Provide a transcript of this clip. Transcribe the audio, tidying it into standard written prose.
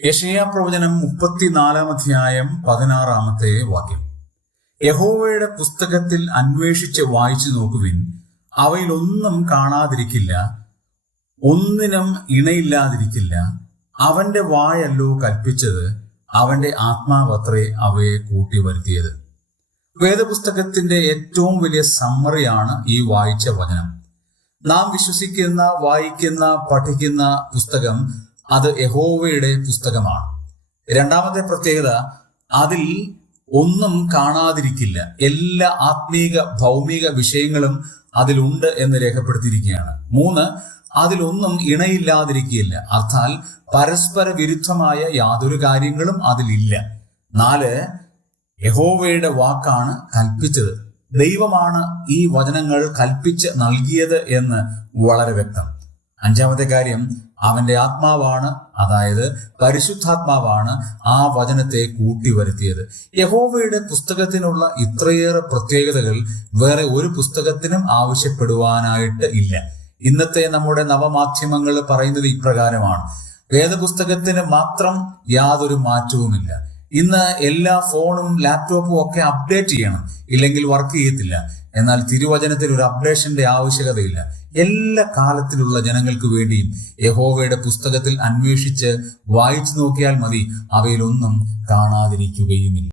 യെശയ്യാ പ്രവചനം 34-16 യഹോവയുടെ പുസ്തകത്തിൽ അന്വേഷിച്ച് വായിച്ചു നോക്കുവിൻ, അവയിലൊന്നും കാണാതിരിക്കില്ല, ഒന്നിനും ഇണയില്ലാതിരിക്കില്ല. അവന്റെ വായല്ലോ കൽപ്പിച്ചത്, അവന്റെ ആത്മാവത്രേ അവയെ കൂട്ടി വരുത്തിയത്. വേദപുസ്തകത്തിന്റെ ഏറ്റവും വലിയ സമ്മറിയാണ് ഈ വായിച്ച വചനം. നാം വിശ്വസിക്കുന്ന, വായിക്കുന്ന, പഠിക്കുന്ന പുസ്തകം അത് യഹോവയുടെ പുസ്തകമാണ്. രണ്ടാമത്തെ പ്രത്യേകത, അതിൽ ഒന്നും കാണാതിരിക്കില്ല. എല്ലാ ആത്മീക ഭൗമിക വിഷയങ്ങളും അതിലുണ്ട് എന്ന് രേഖപ്പെടുത്തിയിരിക്കുകയാണ്. 3, അതിലൊന്നും ഇണയില്ലാതിരിക്കുകയില്ല. അർത്ഥാൽ പരസ്പര വിരുദ്ധമായ യാതൊരു കാര്യങ്ങളും അതിലില്ല. 4, യഹോവയുടെ വാക്കാണ് കൽപ്പിച്ചത്. ദൈവമാണ് ഈ വചനങ്ങൾ കൽപ്പിച്ച് നൽകിയത് എന്ന് വളരെ വ്യക്തം. 5-ാമത്തെ കാര്യം, അവന്റെ ആത്മാവാണ്, അതായത് പരിശുദ്ധാത്മാവാണ് ആ വചനത്തെ കൂട്ടി വരുത്തിയത്. യഹോവയുടെ പുസ്തകത്തിനുള്ള ഇത്രയേറെ പ്രത്യേകതകൾ വേറെ ഒരു പുസ്തകത്തിനും ആവശ്യപ്പെടുവാനായിട്ട് ഇല്ല. ഇന്നത്തെ നമ്മുടെ നവമാധ്യമങ്ങൾ പറയുന്നത് ഇപ്രകാരമാണ്: വേദപുസ്തകത്തിന് മാത്രം യാതൊരു മാറ്റവുമില്ല. ഇന്ന് എല്ലാ ഫോണും ലാപ്ടോപ്പും ഒക്കെ അപ്ഡേറ്റ് ചെയ്യണം, ഇല്ലെങ്കിൽ വർക്ക് ചെയ്യത്തില്ല. എന്നാൽ തിരുവചനത്തിൽ ഒരു അപ്ഡേഷന്റെ ആവശ്യകതയില്ല. എല്ലാ കാലത്തിലുള്ള ജനങ്ങൾക്ക് വേണ്ടിയും യഹോവയുടെ പുസ്തകത്തിൽ അന്വേഷിച്ച് വായിച്ചു നോക്കിയാൽ മതി, അവയിലൊന്നും കാണാതിരിക്കുകയുമില്ല.